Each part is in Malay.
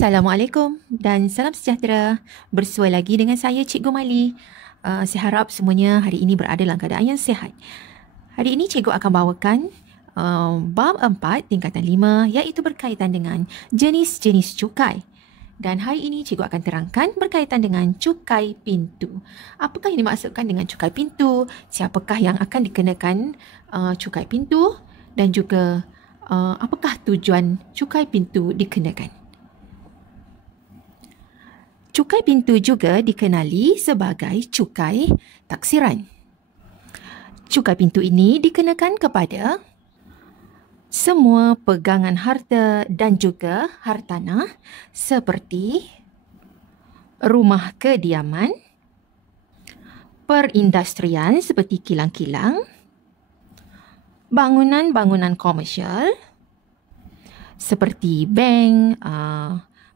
Assalamualaikum dan salam sejahtera. Bersua lagi dengan saya Cikgu Mali. Saya harap semuanya hari ini berada dalam keadaan yang sihat. Hari ini Cikgu akan bawakan bab 4 tingkatan 5 iaitu berkaitan dengan jenis-jenis cukai. Dan hari ini Cikgu akan terangkan berkaitan dengan cukai pintu. Apakah yang dimaksudkan dengan cukai pintu? Siapakah yang akan dikenakan cukai pintu? Dan juga apakah tujuan cukai pintu dikenakan? Cukai pintu juga dikenali sebagai cukai taksiran. Cukai pintu ini dikenakan kepada semua pegangan harta dan juga hartanah seperti rumah kediaman, perindustrian seperti kilang-kilang, bangunan-bangunan komersial seperti bank,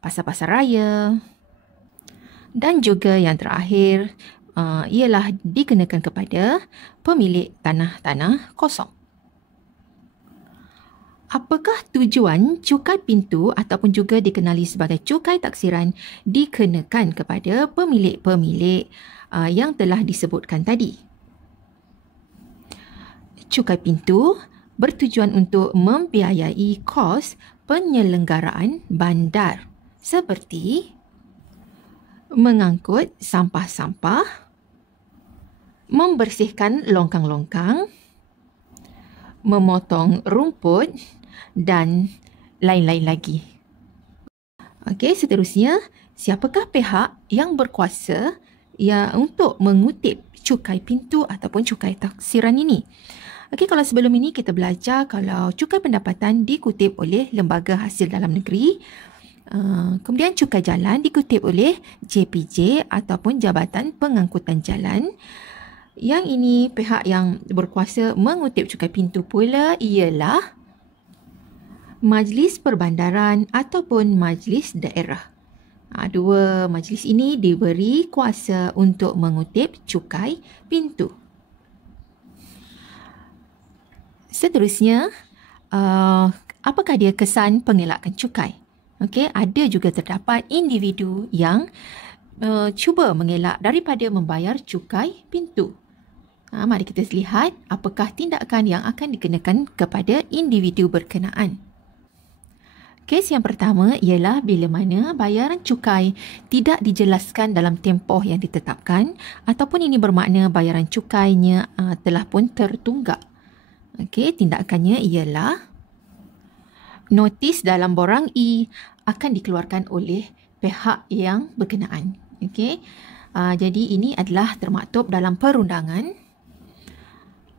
pasar-pasar raya, dan juga yang terakhir ialah dikenakan kepada pemilik tanah-tanah kosong. Apakah tujuan cukai pintu ataupun juga dikenali sebagai cukai taksiran dikenakan kepada pemilik-pemilik yang telah disebutkan tadi? Cukai pintu bertujuan untuk membiayai kos penyelenggaraan bandar seperti mengangkut sampah-sampah, membersihkan longkang-longkang, memotong rumput dan lain-lain lagi. Okey, seterusnya, siapakah pihak yang berkuasa untuk mengutip cukai pintu ataupun cukai taksiran ini? Okey, kalau sebelum ini kita belajar kalau cukai pendapatan dikutip oleh Lembaga Hasil Dalam Negeri, kemudian cukai jalan dikutip oleh JPJ ataupun Jabatan Pengangkutan Jalan. Yang ini pihak yang berkuasa mengutip cukai pintu pula ialah Majlis Perbandaran ataupun Majlis Daerah. Dua majlis ini diberi kuasa untuk mengutip cukai pintu. Seterusnya, apakah dia kesan pengelakkan cukai? Okey, ada juga terdapat individu yang cuba mengelak daripada membayar cukai pintu. Mari kita lihat apakah tindakan yang akan dikenakan kepada individu berkenaan. Kes yang pertama ialah bila mana bayaran cukai tidak dijelaskan dalam tempoh yang ditetapkan ataupun ini bermakna bayaran cukainya telah pun tertunggak. Okey, tindakannya ialah notis dalam borang E akan dikeluarkan oleh pihak yang berkenaan. Okey. Jadi ini adalah termaktub dalam perundangan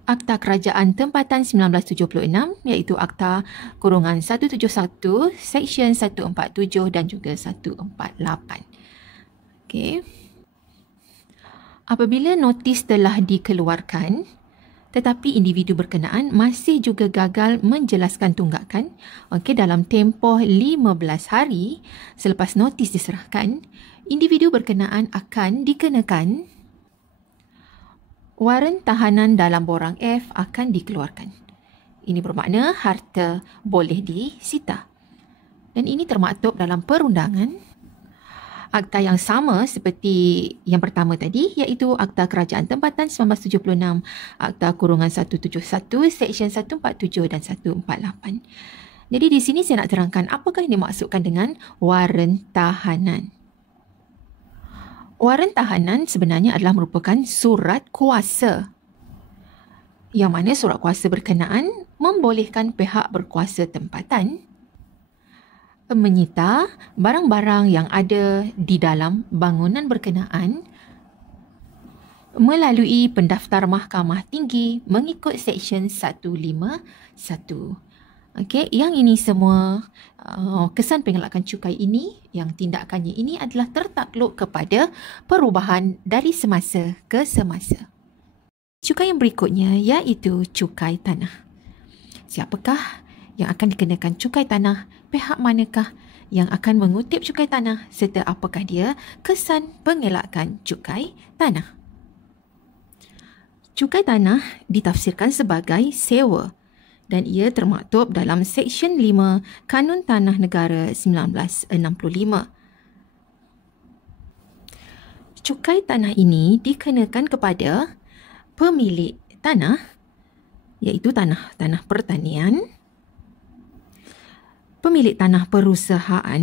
Akta Kerajaan Tempatan 1976 iaitu Akta Kurungan 171, Seksyen 147 dan juga 148. Okey. Apabila notis telah dikeluarkan tetapi individu berkenaan masih juga gagal menjelaskan tunggakan, dalam tempoh 15 hari selepas notis diserahkan, individu berkenaan akan dikenakan waran tahanan dalam borang F akan dikeluarkan. Ini bermakna harta boleh disita. Dan ini termaktub dalam perundangan akta yang sama seperti yang pertama tadi iaitu Akta Kerajaan Tempatan 1976, Akta Kurungan 171, Seksyen 147 dan 148. Jadi di sini saya nak terangkan apakah yang dimaksudkan dengan waran tahanan. Waran tahanan sebenarnya adalah merupakan surat kuasa. Yang mana surat kuasa berkenaan membolehkan pihak berkuasa tempatan menyita barang-barang yang ada di dalam bangunan berkenaan melalui pendaftar Mahkamah Tinggi mengikut Seksyen 151. Okey, yang ini semua kesan pengelakan cukai ini, yang tindakannya ini adalah tertakluk kepada perubahan dari semasa ke semasa. Cukai yang berikutnya iaitu cukai tanah. Siapakah yang akan dikenakan cukai tanah? Pihak manakah yang akan mengutip cukai tanah serta apakah dia kesan pengelakkan cukai tanah? Cukai tanah ditafsirkan sebagai sewa dan ia termaktub dalam Seksyen 5 Kanun Tanah Negara 1965. Cukai tanah ini dikenakan kepada pemilik tanah, iaitu tanah pertanian, pemilik tanah perusahaan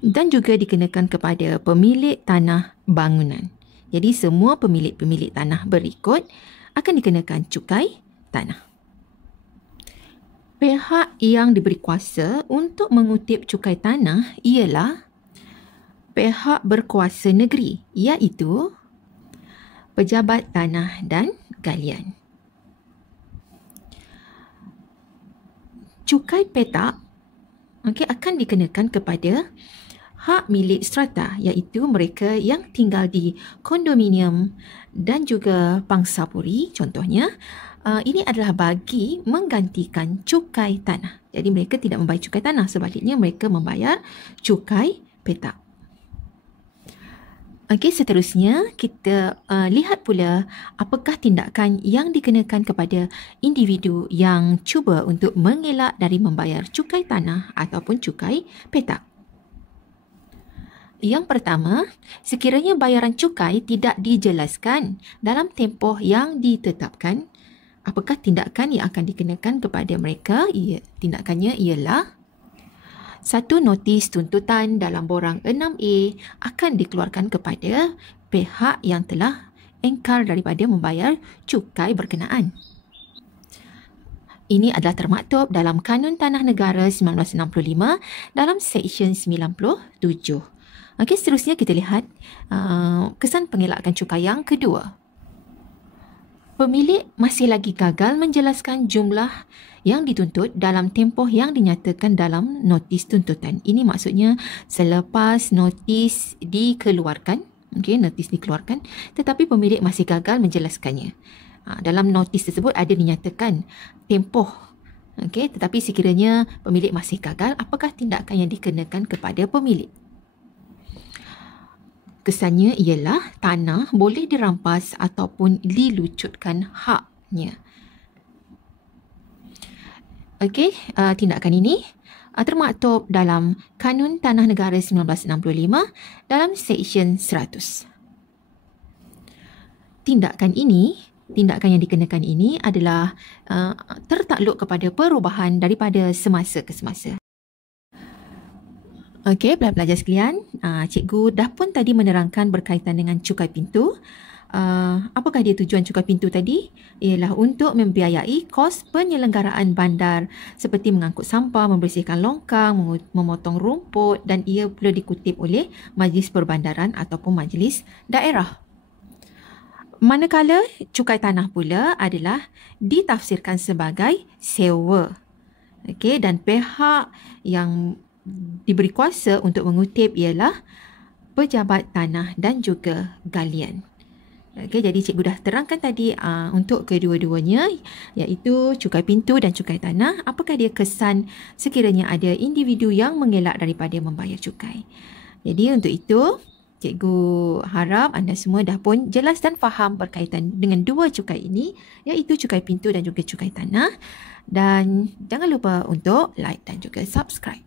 dan juga dikenakan kepada pemilik tanah bangunan. Jadi semua pemilik tanah berikut akan dikenakan cukai tanah. Pihak yang diberi kuasa untuk mengutip cukai tanah ialah pihak berkuasa negeri, iaitu pejabat tanah dan galian. Cukai petak akan dikenakan kepada hak milik strata, iaitu mereka yang tinggal di kondominium dan juga pangsapuri contohnya. Ini adalah bagi menggantikan cukai tanah. Jadi mereka tidak membayar cukai tanah, sebaliknya mereka membayar cukai petak. Okey, seterusnya kita lihat pula apakah tindakan yang dikenakan kepada individu yang cuba untuk mengelak dari membayar cukai tanah ataupun cukai petak. Yang pertama, sekiranya bayaran cukai tidak dijelaskan dalam tempoh yang ditetapkan, apakah tindakan yang akan dikenakan kepada mereka? Tindakannya ialah satu, notis tuntutan dalam borang 6A akan dikeluarkan kepada pihak yang telah engkar daripada membayar cukai berkenaan. Ini adalah termaktub dalam Kanun Tanah Negara 1965 dalam Seksyen 97. Okey, seterusnya kita lihat kesan pengelakan cukai yang kedua. Pemilik masih lagi gagal menjelaskan jumlah yang dituntut dalam tempoh yang dinyatakan dalam notis tuntutan. Ini maksudnya selepas notis dikeluarkan, notis dikeluarkan, tetapi pemilik masih gagal menjelaskannya. Dalam notis tersebut ada dinyatakan tempoh, tetapi sekiranya pemilik masih gagal, apakah tindakan yang dikenakan kepada pemilik? Kesannya ialah tanah boleh dirampas ataupun dilucutkan haknya. Okey, tindakan ini termaktub dalam Kanun Tanah Negara 1965 dalam Seksyen 100. Tindakan yang dikenakan ini adalah tertakluk kepada perubahan daripada semasa ke semasa. Okey, pelajar sekalian, cikgu dah pun tadi menerangkan berkaitan dengan cukai pintu. Apakah dia tujuan cukai pintu tadi? Ialah untuk membiayai kos penyelenggaraan bandar seperti mengangkut sampah, membersihkan longkang, memotong rumput, dan ia perlu dikutip oleh Majlis Perbandaran ataupun Majlis Daerah. Manakala cukai tanah pula adalah ditafsirkan sebagai sewa. Okey, dan pihak yang diberi kuasa untuk mengutip ialah pejabat tanah dan juga galian. Okey, jadi cikgu dah terangkan tadi untuk kedua-duanya, iaitu cukai pintu dan cukai tanah, apakah dia kesan sekiranya ada individu yang mengelak daripada membayar cukai. Jadi untuk itu, cikgu harap anda semua dah pun jelas dan faham berkaitan dengan dua cukai ini, iaitu cukai pintu dan juga cukai tanah. Dan jangan lupa untuk like dan juga subscribe.